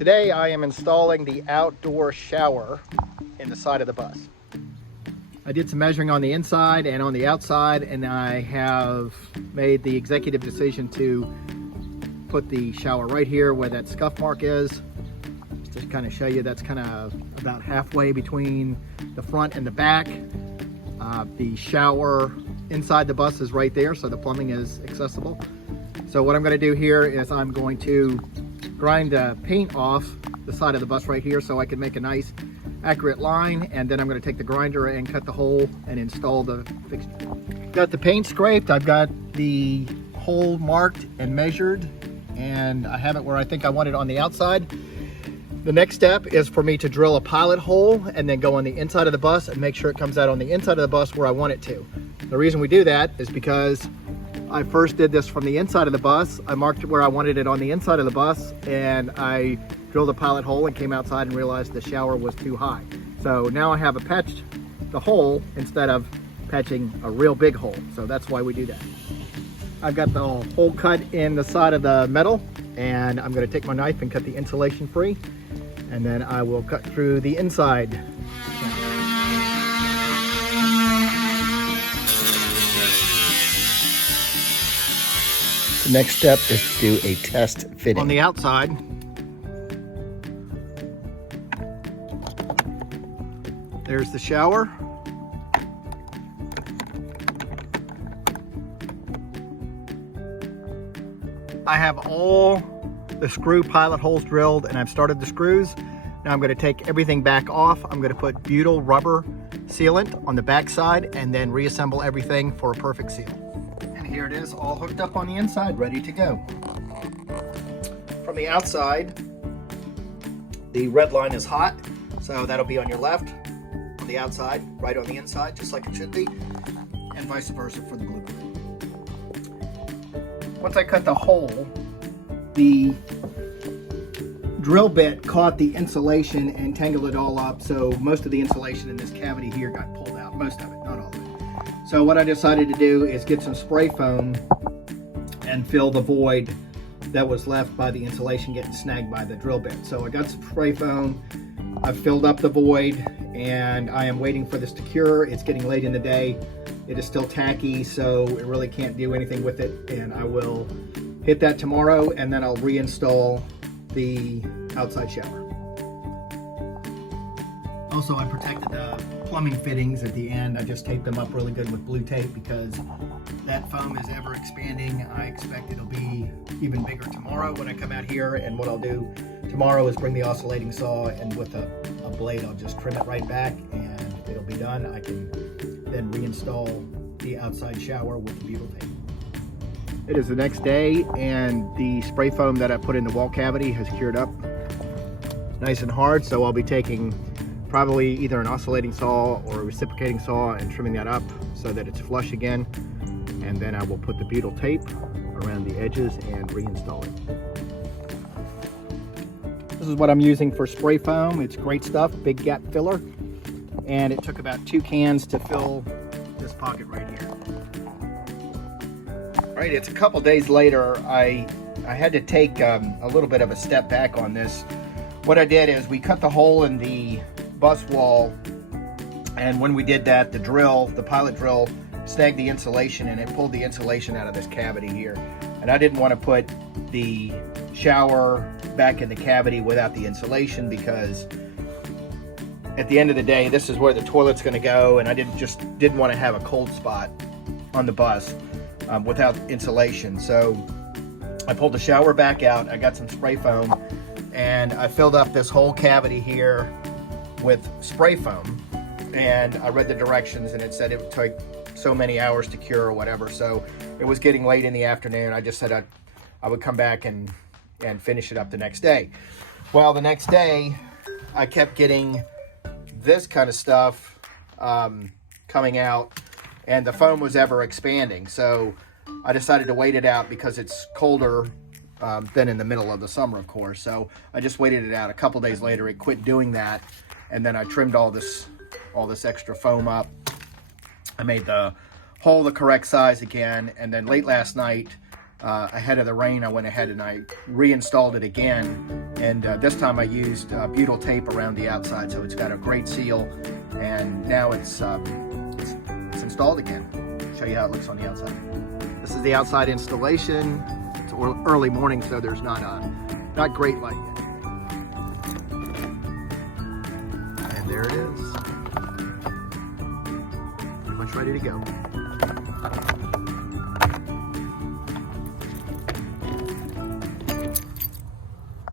Today I am installing the outdoor shower in the side of the bus. I did some measuring on the inside and on the outside, and I have made the executive decision to put the shower right here where that scuff mark is. Just to kind of show you, that's kind of about halfway between the front and the back. The shower inside the bus is right there, so the plumbing is accessible. So what I'm going to do here is I'm going to grind the paint off the side of the bus right here so I can make a nice accurate line, and then I'm going to take the grinder and cut the hole and install the fixture. Got the paint scraped, I've got the hole marked and measured, and I have it where I think I want it on the outside. The next step is for me to drill a pilot hole and then go on the inside of the bus and make sure it comes out on the inside of the bus where I want it to. The reason we do that is because I first did this from the inside of the bus. I marked where I wanted it on the inside of the bus, and I drilled a pilot hole and came outside and realized the shower was too high. So now I have patched the hole instead of patching a real big hole. So that's why we do that. I've got the hole cut in the side of the metal, and I'm going to take my knife and cut the insulation free, and then I will cut through the inside. The next step is to do a test fitting. On the outside, there's the shower. I have all the screw pilot holes drilled, and I've started the screws. Now I'm going to take everything back off. I'm going to put butyl rubber sealant on the back side and then reassemble everything for a perfect seal. Here it is, all hooked up on the inside, ready to go. From the outside, the red line is hot, so that'll be on your left, on the outside, right on the inside, just like it should be, and vice versa for the blue line. Once I cut the hole, the drill bit caught the insulation and tangled it all up, so most of the insulation in this cavity here got pulled out, most of it, not all of it. So what I decided to do is get some spray foam and fill the void that was left by the insulation getting snagged by the drill bit. So I got some spray foam, I've filled up the void, and I am waiting for this to cure. It's getting late in the day. It is still tacky, so it really can't do anything with it, and I will hit that tomorrow, and then I'll reinstall the outside shower. Also, I protected the plumbing fittings at the end. I just taped them up really good with blue tape because that foam is ever expanding. I expect it'll be even bigger tomorrow when I come out here, and what I'll do tomorrow is bring the oscillating saw, and with a blade I'll just trim it right back and it'll be done. I can then reinstall the outside shower with the butyl tape. It is the next day, and the spray foam that I put in the wall cavity has cured up nice and hard, so I'll be taking probably either an oscillating saw or a reciprocating saw and trimming that up so that it's flush again, and then I will put the butyl tape around the edges and reinstall it. This is what I'm using for spray foam. It's great stuff, big gap filler, and it took about 2 cans to fill this pocket right here. All right, it's a couple days later. I had to take a little bit of a step back on this. What I did is we cut the hole in the bus wall, and when we did that, the pilot drill snagged the insulation, and it pulled the insulation out of this cavity here. And I didn't want to put the shower back in the cavity without the insulation, because at the end of the day, this is where the toilet's going to go, and I didn't want to have a cold spot on the bus without insulation. So I pulled the shower back out, I got some spray foam, and I filled up this whole cavity here with spray foam, and I read the directions, and it said it would take so many hours to cure or whatever. So it was getting late in the afternoon. I just said I would come back and finish it up the next day. Well, the next day I kept getting this kind of stuff coming out, and the foam was ever expanding. So I decided to wait it out because it's colder than in the middle of the summer, of course. So I just waited it out. A couple days later, it quit doing that, and then I trimmed all this extra foam up. I made the hole the correct size again, and then late last night, ahead of the rain, I went ahead and I reinstalled it again And this time I used butyl tape around the outside, so it's got a great seal. And now it's installed again. I'll show you how it looks on the outside. This is the outside installation. It's early morning, so there's not great light yet. And there it is. Pretty much ready to go.